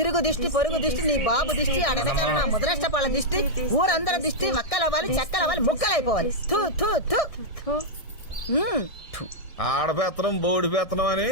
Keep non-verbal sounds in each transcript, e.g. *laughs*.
ఇరుగు దిష్టి పొరుగు దిష్టి నీ బాబు దిష్టి అడగన నా దిష్టి ఊరందరి దిష్టి మక్కలవ్వాలి చెక్కలవ్వాలి ముక్కలైపోవాలి. తూ తూ తూ. ఆడపెత్తనం బోడి పెత్తనం అని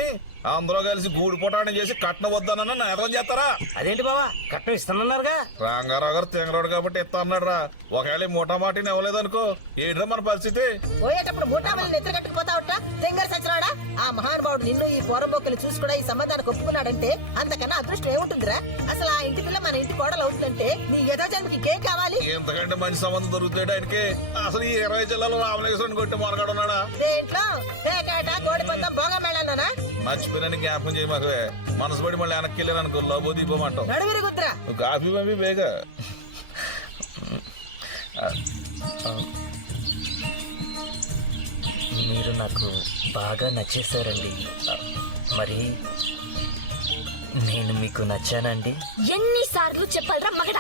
అందరూ కలిసి గూడు పుటాణి చేసి కట్న వద్దనన్న నేరం చేస్తారా? అదేంటి బావా? కట్నం ఇస్తానన్నారుగా. రాంగారావు గారు తెంగరాడు కాబట్టి ఇస్తా అన్నాడు రా ఒకవేళ ఈ మూటా మాటిని ఇవ్వలేదనుకో ఏంట్రా మన పరిస్థితి? పోయేటప్పుడు మూటామల్ని నిద్ర కట్టుకుపోతా ఉంటా? తెంగర సచ్చినాడా? ఆ మహానుభావుడు నిన్ను ఈ పోరంబోకలు చూసి కూడా ఈ సంబంధానికి ఒప్పుకున్నాడంటే అంతకన్నా అదృష్టం ఏముంటుందిరా? అసలు ఆ ఇంటి పిల్ల మన ఇంటి కోడలు అవుతుందంటే నీ యథో జన్మకి ఇంకేం కావాలి? ఎంతకంటే మంచి సంబంధం దొరుకుతాడు ఆయనకి. అసలు ఈ ఇరవై జిల్లాలో రామలింగేశ్వరుని కొట్టి మనగాడు ఉన్నాడా? దేంట్లో పేకాట కోడి పందం భోగం మేళానా మర్చిపోయినని జ్ఞాపకం చేయి మాకు మనసు పడి మళ్ళీ వెనక్కి వెళ్ళాను అనుకో లోబో నువ్వు కాఫీ పంపి బేగా మీరు నాకు బాగా నచ్చేసారండి మరి నేను మీకు నచ్చానండి? ఎన్నిసార్లు చెప్పాలరా మగడ?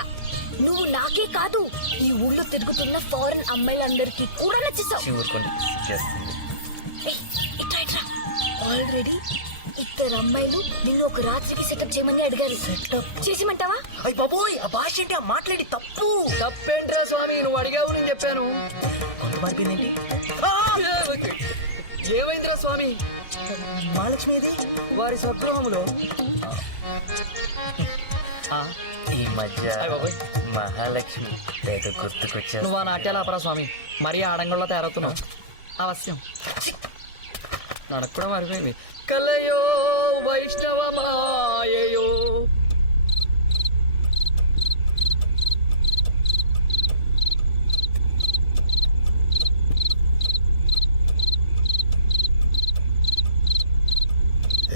నువ్వు నాకే కాదు ఈ ఊళ్ళో తిరుగుతున్న ఫారెన్ అమ్మాయిలందరికీ కూడా నచ్చేసావు. ఊరుకోండి. చేస్తుంది. ఆల్రెడీ ఇద్దరు అమ్మాయిలు నిన్ను ఒక రాత్రికి సెటప్ చేయమని అడిగారు. చేసిమంటావా? అయ్యి బాబోయ్ ఆ భాష ఏంటి? ఆ మాట్లాడి తప్పు. తప్పేంట్రా స్వామి? నువ్వు అడిగావు నేను చెప్పాను. కొంత మారిపోయిందేంటి ఏమైందిరా స్వామి? మహాలక్ష్మి ఏది? వారి స్వగృహములో ఈ మధ్య. మహాలక్ష్మి తెగ గుర్తుకొచ్చేస్తా నువ్వు ఆ నాట్యాలాపరా స్వామి. మరీ ఆడంగంలో తయారవుతున్నావు. అవశ్యం నాకు కూడా మారిపోయింది. కలయో వైష్ణవమాయయో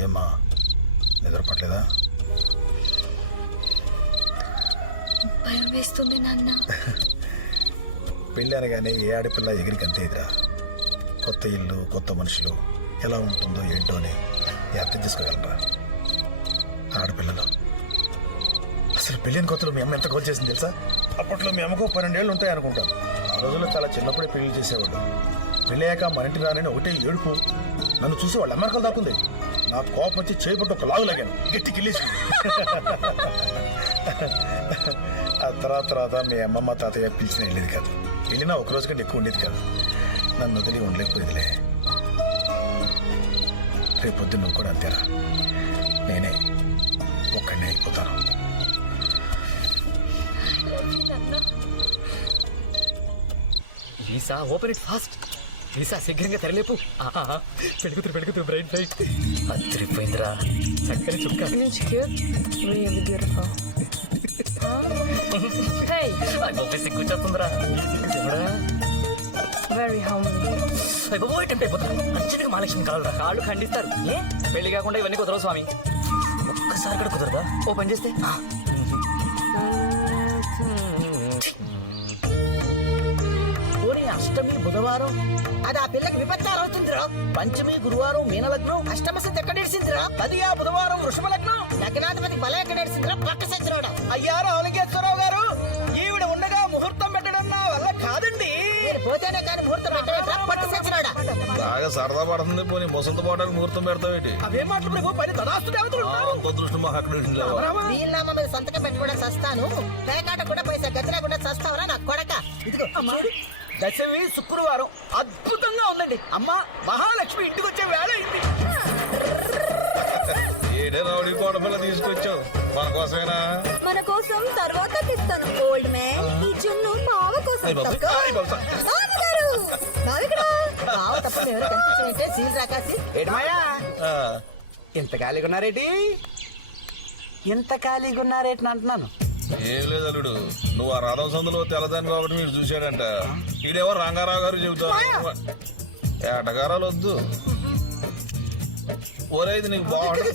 ఏమా నిద్ర పట్టలేదా భయం వేస్తుంది నాన్న. పెళ్ళి అనగానే ఏ ఆడపిల్ల ఎగిరికి అంతేదిరా కొత్త ఇల్లు కొత్త మనుషులు ఎలా ఉంటుందో ఏంటో అని అర్థం చేసుకోగలరా? ఆడపిల్లలు. అసలు పెళ్ళిన కొత్తలో మీ అమ్మ ఎంత గోల్ చేసింది తెలుసా? అప్పట్లో మీ అమ్మకు పన్నెండేళ్ళు ఉంటాయి అనుకుంటాను ఆ రోజుల్లో చాలా చిన్నప్పుడే పెళ్ళి చేసేవాడు పెళ్ళయ్యాక మన ఇంటి రానని ఒకటే ఏడుపు. నన్ను చూసి వాళ్ళ అమెరికలు దాకుంది నా కోపం వచ్చి చేయబట్టి ఒక లాగు లాగాను గట్టి కిల్లేసి ఆ తర్వాత తర్వాత మీ అమ్మమ్మ తాతయ్య పిలిచిన వెళ్ళేది కాదు. వెళ్ళినా ఒక రోజు కంటే ఎక్కువ ఉండేది కాదు. నన్ను వదిలి ఉండలేకపోయేదిలే. రేపు పొద్దున్న నువ్వు కూడా అంతేరా. నేనే ఒక్కడినే అయిపోతాను. Eesa open it fast. Eesa శీఘ్రంగా తెరలేపు. ఆహా, పెరుగుతురు పెరుగుతురు బ్రైట్ బ్రైట్ అదిరిపోయిందిరా. చక్కని చుక్క. హే గొప్ప సిగ్గుచేస్తుందిరా ఎవడా? వెరీ బాబోయ్ టెంప్ అయిపోతా అర్జెంట్గా మహాలక్ష్మి కావాలరా కాళ్ళు ఖండిస్తారు ఏ పెళ్ళి కాకుండా ఇవన్నీ కుదరవు స్వామి ఒక్కసారి కూడా కుదరదా ఓ పని చేస్తే అష్టమి బుధవారం. అది ఆ పిల్లకి విపత్కారం అవుతుందిరా. పంచమి గురువారం మీనలగ్నం అష్టమ సింధి ఎక్కడేసిందిరా పదిగా బుధవారం వృషభ లగ్నం లగ్నాధిపతి బల ఎక్కడేసిందిరా పక్క సచ్చినోడా అయ్యా రావులింగేశ్వరరావు గారు ఈవిడ ఉండగా ముహూర్తం పెట్టడం నా వల్ల కాదండి. నేను పోతేనే కానీ ముహూర్తం పెట్టలేదురా పక్క సచ్చినోడా బాగా సరదా పడుతుంది పోనీ ముసంత పోవడానికి ముహూర్తం పెడతావేటి? అవే మాటలు ప్రభు పని తదాస్తు. దృష్టి అక్కడ వీళ్ళమ్మ మీద సంతకం పెట్టుకోవడం సస్తాను. పేకాట కూడా పోయిసా గదిలో కూడా సస్తావరా నా కొడక. ఇదిగో. దశమి శుక్రవారం అద్భుతంగా ఉందండి. అమ్మా మహాలక్ష్మి ఇంటికి వచ్చే వేళ అయింది. ఏడే రౌడీ కోడపిల్ల తీసుకొచ్చావు? మన కోసమేనా? మన కోసం తర్వాత తెస్తాను ఓల్డ్ మ్యాన్. ఈ జున్ను బావ కోసం తప్ప ఎవరు సీల్ రాకాసి. ఎంత ఖాళీగా ఉన్నారేటి? ఎంత ఖాళీగా ఉన్నారేటి అంటున్నాను. ఏం లేదు అల్లుడు. నువ్వు ఆ రథం సందులో తెల్లదాన్ని ఒకటి మీరు చూశాడంట. ఈడేవో రంగారావు గారు చెబుతావు ఏటగారాలు వద్దు. ఒరేది నీకు బాగుంటుంది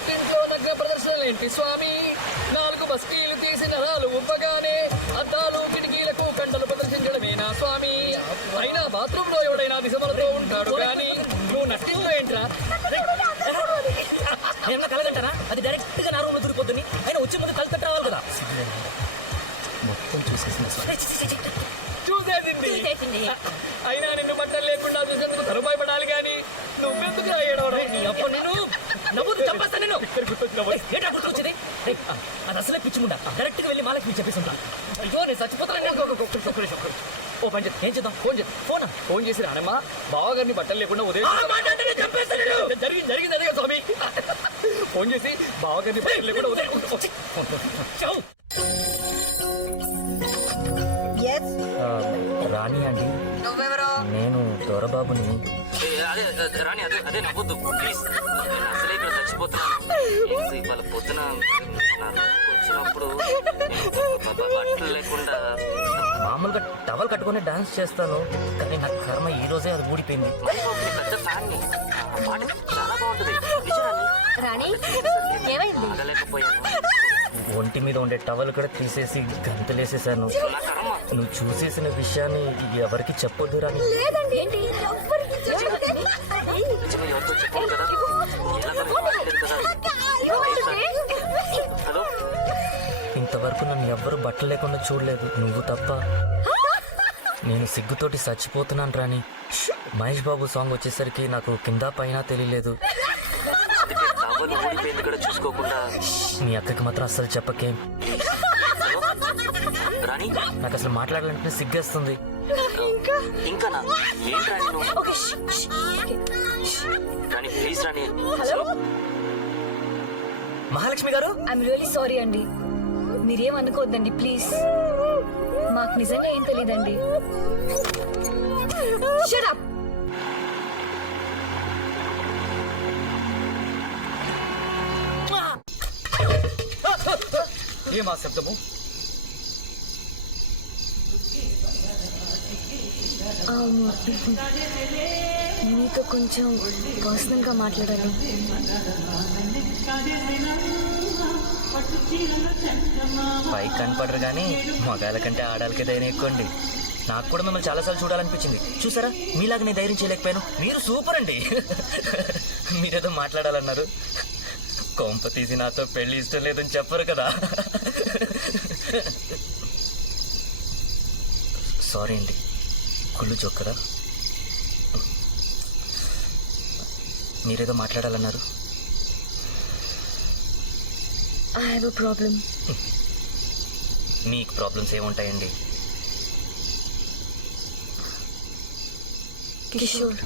మాయా ఆ? ఏంటి? స్వామి నాలుగు బస్తీలు తీసి నరాలు ఉప్పగానే అద్దాలు కిటికీలకు కండలు ప్రదర్శించడమేనా స్వామి? అయినా బాత్రూమ్లో ఎవడైనా దిశమలతో ఉంటాడు కానీ నువ్వు నట్టింట్లో ఏంట్రా? నేను కలగంటారా? అది డైరెక్ట్గా నా రూమ్లో దూరిపోతుంది ఆయన వచ్చే ముందు కలిసి రావాలి కదా. మొత్తం చూసేసింది. సార్ చూసేసింది చూసేసింది. అయినా నిన్ను బట్టలు లేకుండా చూసేందుకు తరుపాయి పడాలి కానీ నువ్వెందుకు రాయడం నీ అప్ప నేను నవ్వుతూ చంపేస్తా నేను ఏంటా గుర్తొచ్చింది రేయ్, అది అసలే పిచ్చిముండా డైరెక్ట్గా వెళ్ళి మాలకి చెప్పేసి అయ్యో నేను చచ్చిపోతాను. ఓ పని చెప్పు ఏం చేద్దాం? ఫోన్ చెప్పు ఫోన్? ఫోన్ చేసి రానమ్మా. బావగారిని బట్టలు లేకుండా ఉదయం జరిగింది జరిగింది అదే స్వామి. ఫోన్ చేసి బావగారిని బట్టలు లేకుండా ఉదయం రాణి అండి నువ్వెవరో? నేను దొరబాబుని. అదే, రాణి అదే అదే నవ్వద్దు. ప్లీజ్ చచ్చిపోతున్నాను ఇవాళ పొద్దున వచ్చినప్పుడు బట్టలు లేకుండా మామూలుగా టవల్ కట్టుకొని డాన్స్ చేస్తాను కానీ నా కర్మ ఈ రోజే అది ఊడిపోయింది. పెద్ద చాలా బాగుంటుంది రాణి ఏమైంది? ఒంటి మీద ఉండే టవల్ కూడా తీసేసి గంతలేసేసాను. నా కర్మ నువ్వు చూసేసిన విషయాన్ని ఎవరికి చెప్పొద్దు రాని లేదండి ఎవరితో చెప్పాను కదా ఎవ్వరు బట్టలు లేకుండా చూడలేదు. నువ్వు తప్ప. నేను సిగ్గుతోటి చచ్చిపోతున్నాను రాని మహేష్ బాబు సాంగ్ వచ్చేసరికి నాకు కింద పైన తెలియలేదు. చూసుకోకుండా మీ అక్కకి మాత్రం అస్సలు చెప్పకే. నాకు అసలు మాట్లాడాలంటే సిగ్గేస్తుంది. ఇంకా? రాణి మహాలక్ష్మి గారు? ఐఎమ్ రియలీ సారీ అండి. మీరేం అనుకోవద్దండి ప్లీజ్. మాకు నిజంగా ఏం తెలియదండి. ఏమా శబ్దము? మీతో కొంచెం పర్సనల్గా మాట్లాడాలి. పైకి కనపడరు కానీ మగాళ్ళ కంటే ఆడాలకే ధైర్యం ఎక్కువండి. నాకు కూడా మిమ్మల్ని చాలాసార్లు చూడాలనిపించింది. చూసారా? మీలాగా నేను ధైర్యం చేయలేకపోయాను. మీరు సూపర్ అండి. *laughs* మీరేదో మాట్లాడాలన్నారు. కొంప తీసి నాతో పెళ్ళి ఇష్టం లేదని చెప్పరు కదా. సారీ అండి. కుళ్ళు చొక్కరా మీరేదో మాట్లాడాలన్నారు. ఐ హావ్ అ ప్రాబ్లం మీకు ప్రాబ్లమ్స్ ఏముంటాయండి? కిషోర్.